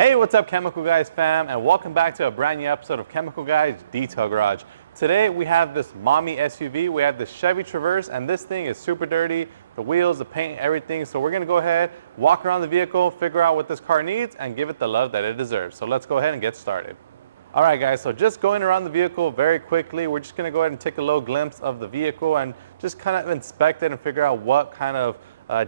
Hey, what's up Chemical Guys fam, and welcome back to a brand new episode of Chemical Guys Detail Garage. Today we have this mommy SUV, we have this Chevy Traverse, and this thing is super dirty, the wheels, the paint, everything. So we're gonna go ahead, walk around the vehicle, figure out what this car needs, and give it the love that it deserves. So let's go ahead and get started. All right guys, so just going around the vehicle very quickly, we're just gonna go ahead and take a little glimpse of the vehicle and just kind of inspect it and figure out what kind of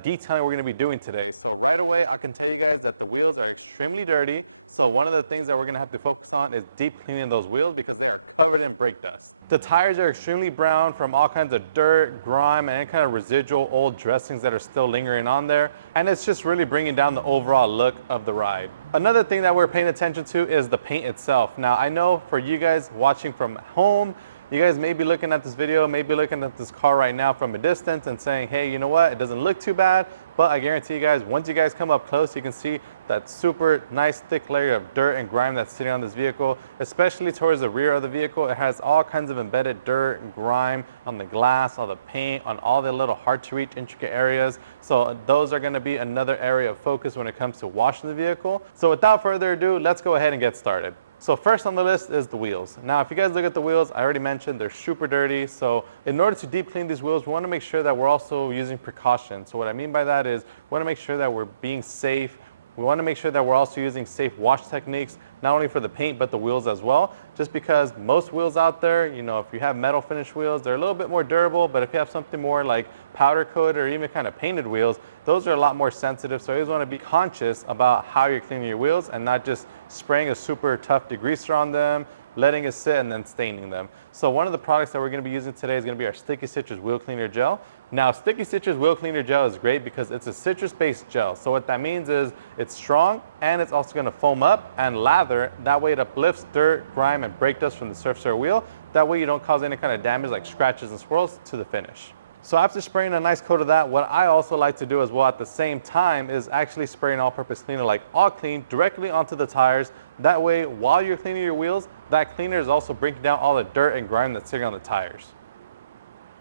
detailing we're going to be doing today. So right away, I can tell you guys that the wheels are extremely dirty. So one of the things that we're going to have to focus on is deep cleaning those wheels because they are covered in brake dust. The tires are extremely brown from all kinds of dirt, grime, and any kind of residual old dressings that are still lingering on there. And it's just really bringing down the overall look of the ride. Another thing that we're paying attention to is the paint itself. Now, I know for you guys watching from home, you guys may be looking at this video, maybe looking at this car right now from a distance and saying, hey, you know what, it doesn't look too bad, but I guarantee you guys, once you guys come up close, you can see that super nice thick layer of dirt and grime that's sitting on this vehicle, especially towards the rear of the vehicle. It has all kinds of embedded dirt and grime on the glass, on the paint, on all the little hard to reach intricate areas. So those are gonna be another area of focus when it comes to washing the vehicle. So without further ado, let's go ahead and get started. So first on the list is the wheels. Now, if you guys look at the wheels, I already mentioned they're super dirty. So in order to deep clean these wheels, we want to make sure that we're also using precautions. So what I mean by that is we want to make sure that we're being safe. We want to make sure that we're also using safe wash techniques, not only for the paint, but the wheels as well. Just because most wheels out there, you know, if you have metal finish wheels, they're a little bit more durable, but if you have something more like powder coat or even kind of painted wheels, those are a lot more sensitive. So you always want to be conscious about how you're cleaning your wheels and not just spraying a super tough degreaser on them, letting it sit and then staining them. So one of the products that we're going to be using today is going to be our Sticky Citrus Wheel Cleaner Gel. Now, Sticky Citrus Wheel Cleaner Gel is great because it's a citrus-based gel. So what that means is it's strong and it's also going to foam up and lather. That way it uplifts dirt, grime, and brake dust from the surface of your wheel. That way you don't cause any kind of damage like scratches and swirls to the finish. So after spraying a nice coat of that, what I also like to do as well at the same time is actually spray an all-purpose cleaner like All Clean directly onto the tires. That way, while you're cleaning your wheels, that cleaner is also breaking down all the dirt and grime that's sitting on the tires.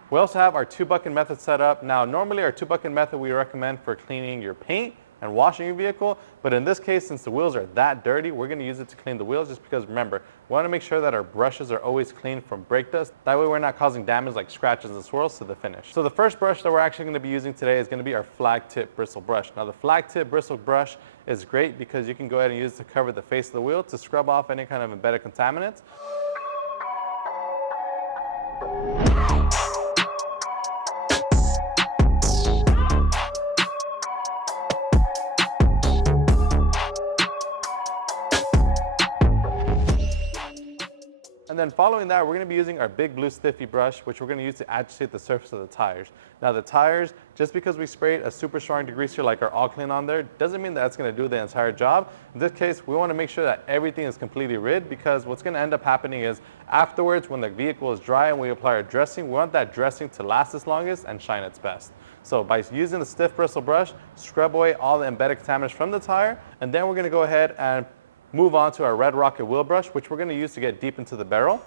We also have our 2-bucket method set up. Now, normally our 2-bucket method we recommend for cleaning your paint and washing your vehicle, but in this case, since the wheels are that dirty, we're gonna use it to clean the wheels just because remember, we wanna make sure that our brushes are always clean from brake dust. That way we're not causing damage like scratches and swirls to the finish. So the first brush that we're actually gonna be using today is gonna be our flag tip bristle brush. Now the flag tip bristle brush is great because you can go ahead and use it to cover the face of the wheel to scrub off any kind of embedded contaminants. And then following that, we're going to be using our big blue stiffy brush, which we're going to use to agitate the surface of the tires. Now the tires, just because we sprayed a super strong degreaser like our All Clean on there, doesn't mean that that's going to do the entire job. In this case, we want to make sure that everything is completely rid because what's going to end up happening is afterwards when the vehicle is dry and we apply our dressing, we want that dressing to last its longest and shine its best. So by using the stiff bristle brush, scrub away all the embedded contaminants from the tire, and then we're going to go ahead and move on to our red rocket wheel brush, which we're going to use to get deep into the barrel.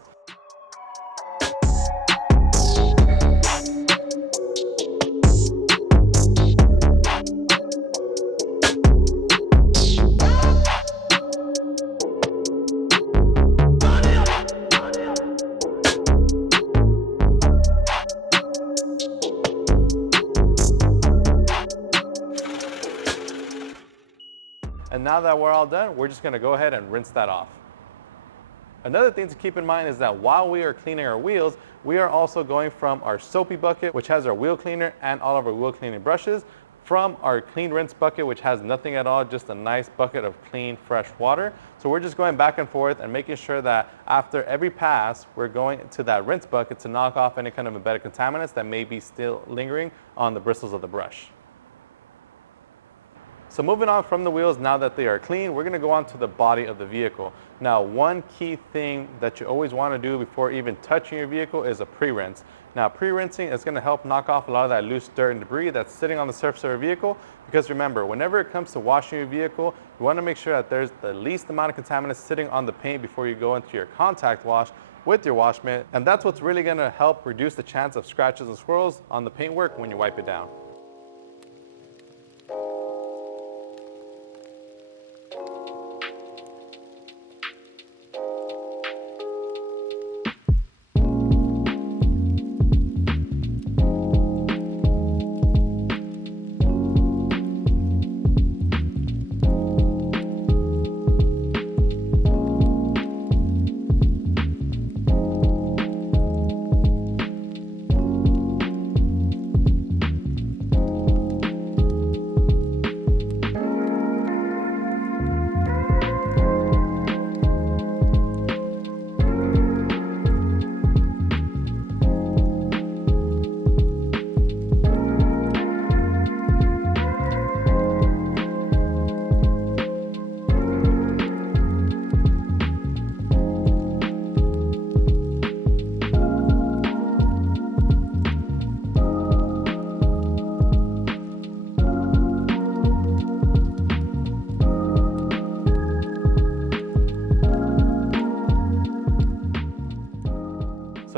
And now that we're all done, we're just going to go ahead and rinse that off. Another thing to keep in mind is that while we are cleaning our wheels, we are also going from our soapy bucket, which has our wheel cleaner and all of our wheel cleaning brushes, from our clean rinse bucket, which has nothing at all, just a nice bucket of clean, fresh water. So we're just going back and forth and making sure that after every pass, we're going to that rinse bucket to knock off any kind of embedded contaminants that may be still lingering on the bristles of the brush. So moving on from the wheels, now that they are clean, we're going to go on to the body of the vehicle. Now, one key thing that you always want to do before even touching your vehicle is a pre-rinse. Now, pre-rinsing is going to help knock off a lot of that loose dirt and debris that's sitting on the surface of your vehicle. Because remember, whenever it comes to washing your vehicle, you want to make sure that there's the least amount of contaminants sitting on the paint before you go into your contact wash with your wash mitt. And that's what's really going to help reduce the chance of scratches and swirls on the paintwork when you wipe it down.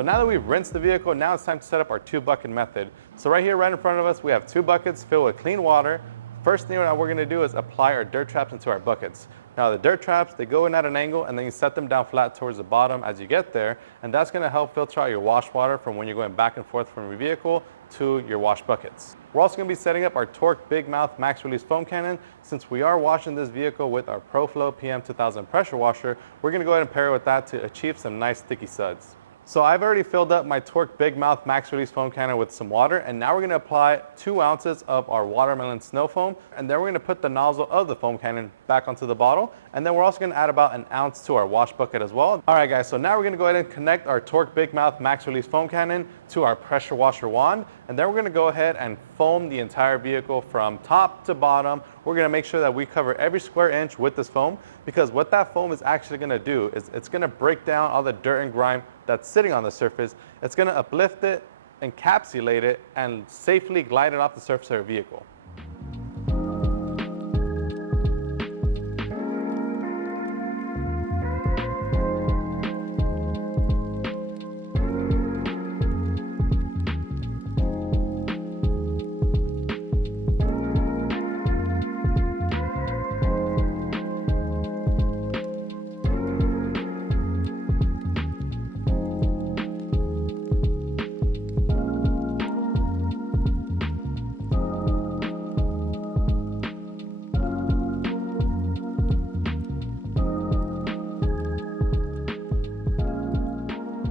now that we've rinsed the vehicle, now it's time to set up our 2-bucket method. So right here, right in front of us, we have 2 buckets filled with clean water. First thing that we're going to do is apply our dirt traps into our buckets. Now the dirt traps, they go in at an angle and then you set them down flat towards the bottom as you get there, and that's going to help filter out your wash water from when you're going back and forth from your vehicle to your wash buckets. We're also going to be setting up our TORQ Big Mouth Max Release Foam Cannon. Since we are washing this vehicle with our ProFlow PM2000 pressure washer, we're going to go ahead and pair it with that to achieve some nice sticky suds. So I've already filled up my TORQ Big Mouth Max Release Foam Cannon with some water, and now we're going to apply 2 ounces of our watermelon snow foam, and then we're going to put the nozzle of the foam cannon back onto the bottle, and then we're also going to add about an ounce to our wash bucket as well. Alright guys, so now we're going to go ahead and connect our TORQ Big Mouth Max Release Foam Cannon to our pressure washer wand, and then we're going to go ahead and foam the entire vehicle from top to bottom. We're going to make sure that we cover every square inch with this foam, because what that foam is actually going to do is it's going to break down all the dirt and grime that's sitting on the surface. It's going to uplift it, encapsulate it, and safely glide it off the surface of your vehicle.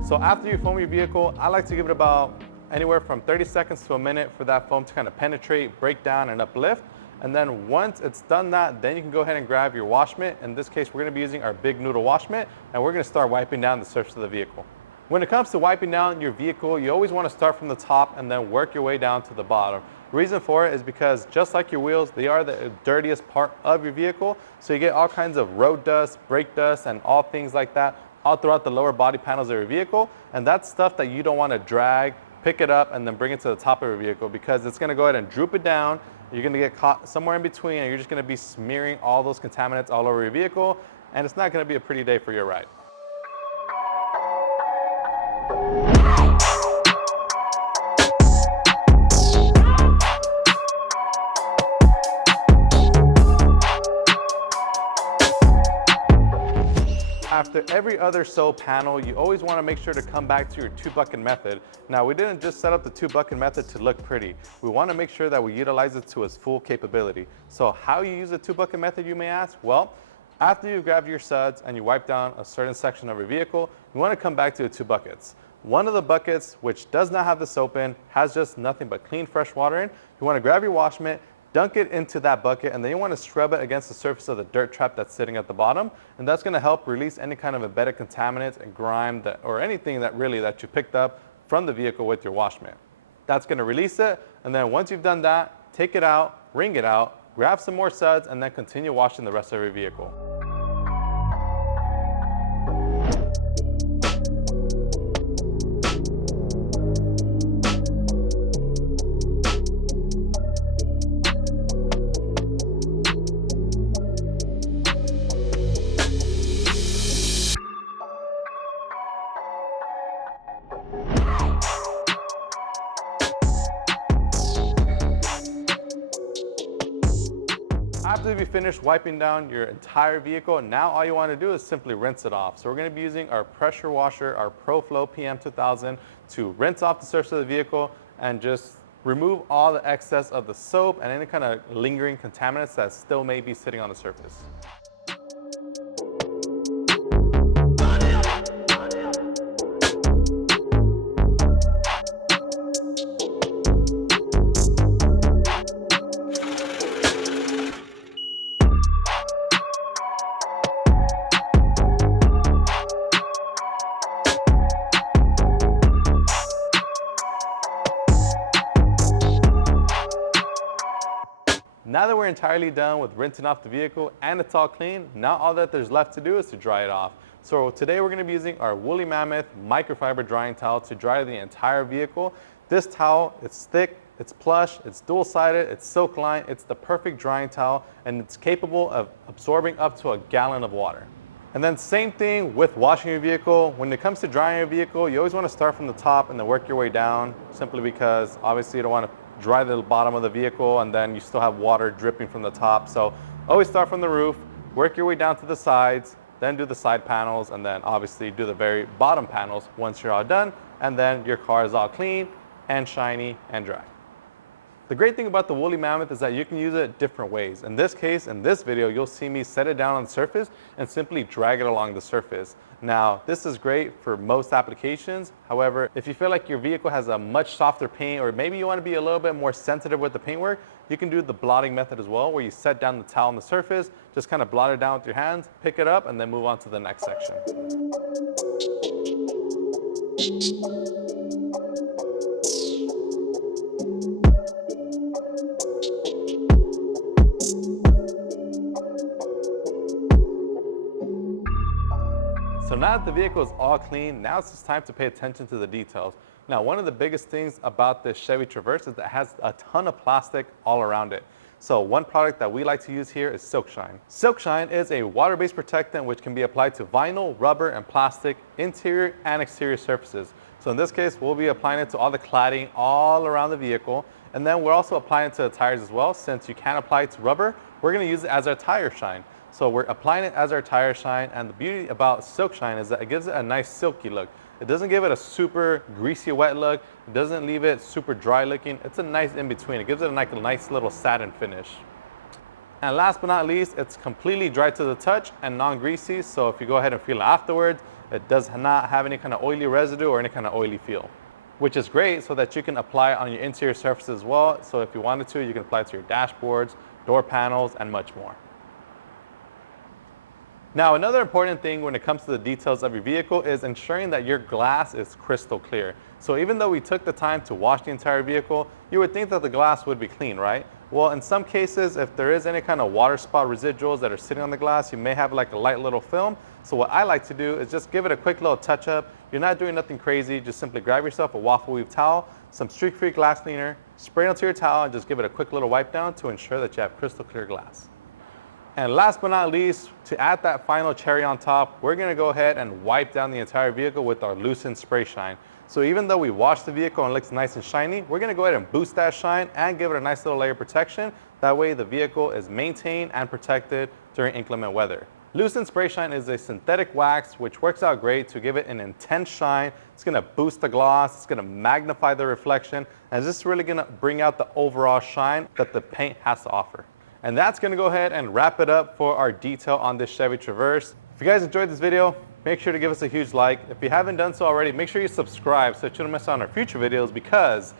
So after you foam your vehicle, I like to give it about anywhere from 30 seconds to a minute for that foam to kind of penetrate, break down, and uplift. And then once it's done that, then you can go ahead and grab your wash mitt. In this case, we're going to be using our big noodle wash mitt, and we're going to start wiping down the surface of the vehicle. When it comes to wiping down your vehicle, you always want to start from the top and then work your way down to the bottom. The reason for it is because just like your wheels, they are the dirtiest part of your vehicle. So you get all kinds of road dust, brake dust, and all things like that all throughout the lower body panels of your vehicle, and that's stuff that you don't want to drag, pick it up, and then bring it to the top of your vehicle, because it's going to go ahead and droop it down. You're going to get caught somewhere in between, and you're just going to be smearing all those contaminants all over your vehicle, and it's not going to be a pretty day for your ride. After every other soap panel, you always want to make sure to come back to your 2-bucket method. Now, we didn't just set up the 2-bucket method to look pretty. We want to make sure that we utilize it to its full capability. So how you use the 2-bucket method, you may ask? Well, after you grab your suds and you wipe down a certain section of your vehicle, you want to come back to the 2 buckets. One of the buckets, which does not have the soap in, has just nothing but clean, fresh water in. You want to grab your wash mitt, dunk it into that bucket, and then you want to scrub it against the surface of the dirt trap that's sitting at the bottom, and that's going to help release any kind of embedded contaminants and grime or anything that you picked up from the vehicle with your wash mitt. That's going to release it, and then once you've done that, take it out, wring it out, grab some more suds, and then continue washing the rest of your vehicle. After you finish wiping down your entire vehicle, now all you want to do is simply rinse it off. So we're going to be using our pressure washer, our ProFlow PM2000, to rinse off the surface of the vehicle and just remove all the excess of the soap and any kind of lingering contaminants that still may be sitting on the surface. Now that we're entirely done with rinsing off the vehicle and it's all clean, now all that there's left to do is to dry it off. So today we're going to be using our Woolly Mammoth microfiber drying towel to dry the entire vehicle. This towel, it's thick, it's plush, it's dual-sided, it's silk lined, it's the perfect drying towel, and it's capable of absorbing up to a gallon of water. And then same thing with washing your vehicle. When it comes to drying your vehicle, you always want to start from the top and then work your way down, simply because obviously you don't want to dry the bottom of the vehicle and then you still have water dripping from the top. So always start from the roof, work your way down to the sides, then do the side panels, and then obviously do the very bottom panels once you're all done, and then your car is all clean and shiny and dry. The great thing about the Woolly Mammoth is that you can use it different ways. In this case, in this video, you'll see me set it down on the surface and simply drag it along the surface. Now, this is great for most applications. However, if you feel like your vehicle has a much softer paint, or maybe you want to be a little bit more sensitive with the paintwork, you can do the blotting method as well, where you set down the towel on the surface, just kind of blot it down with your hands, pick it up, and then move on to the next section. So now that the vehicle is all clean, now it's just time to pay attention to the details. Now, one of the biggest things about this Chevy Traverse is that it has a ton of plastic all around it. So one product that we like to use here is Silk Shine. Silk Shine is a water-based protectant which can be applied to vinyl, rubber, and plastic interior and exterior surfaces. So in this case, we'll be applying it to all the cladding all around the vehicle. And then we're also applying it to the tires as well. Since you can't apply it to rubber, we're going to use it as our tire shine. So we're applying it as our tire shine, and the beauty about Silk Shine is that it gives it a nice silky look. It doesn't give it a super greasy wet look. It doesn't leave it super dry looking. It's a nice in between. It gives it a nice little satin finish. And last but not least, it's completely dry to the touch and non-greasy. So if you go ahead and feel it afterwards, it does not have any kind of oily residue or any kind of oily feel, which is great so that you can apply it on your interior surfaces as well. So if you wanted to, you can apply it to your dashboards, door panels, and much more. Now, another important thing when it comes to the details of your vehicle is ensuring that your glass is crystal clear. So even though we took the time to wash the entire vehicle, you would think that the glass would be clean, right? Well, in some cases, if there is any kind of water spot residuals that are sitting on the glass, you may have like a light little film. So what I like to do is just give it a quick little touch up. You're not doing nothing crazy. Just simply grab yourself a waffle weave towel, some streak-free glass cleaner, spray it onto your towel, and just give it a quick little wipe down to ensure that you have crystal clear glass. And last but not least, to add that final cherry on top, we're going to go ahead and wipe down the entire vehicle with our Loosen Spray Shine. So even though we washed the vehicle and it looks nice and shiny, we're going to go ahead and boost that shine and give it a nice little layer of protection. That way the vehicle is maintained and protected during inclement weather. Loosen Spray Shine is a synthetic wax which works out great to give it an intense shine. It's going to boost the gloss, it's going to magnify the reflection, and it's just really going to bring out the overall shine that the paint has to offer. And that's going to go ahead and wrap it up for our detail on this Chevy Traverse. If you guys enjoyed this video, make sure to give us a huge like. If you haven't done so already, make sure you subscribe so that you don't miss out on our future videos, because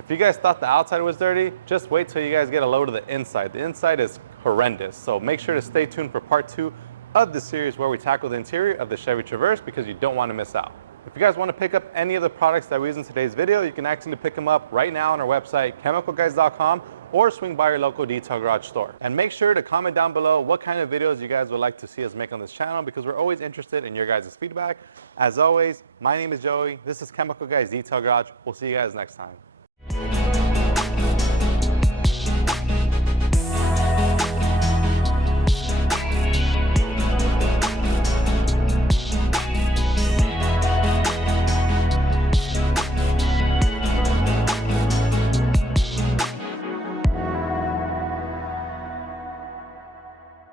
if you guys thought the outside was dirty, just wait till you guys get a load of the inside. The inside is horrendous. So make sure to stay tuned for part 2 of the series where we tackle the interior of the Chevy Traverse, because you don't want to miss out. If you guys want to pick up any of the products that we use in today's video, you can actually pick them up right now on our website, chemicalguys.com, or swing by your local detail garage store. And make sure to comment down below what kind of videos you guys would like to see us make on this channel, because we're always interested in your guys' feedback. As always, my name is Joey. This is Chemical Guys Detail Garage. We'll see you guys next time.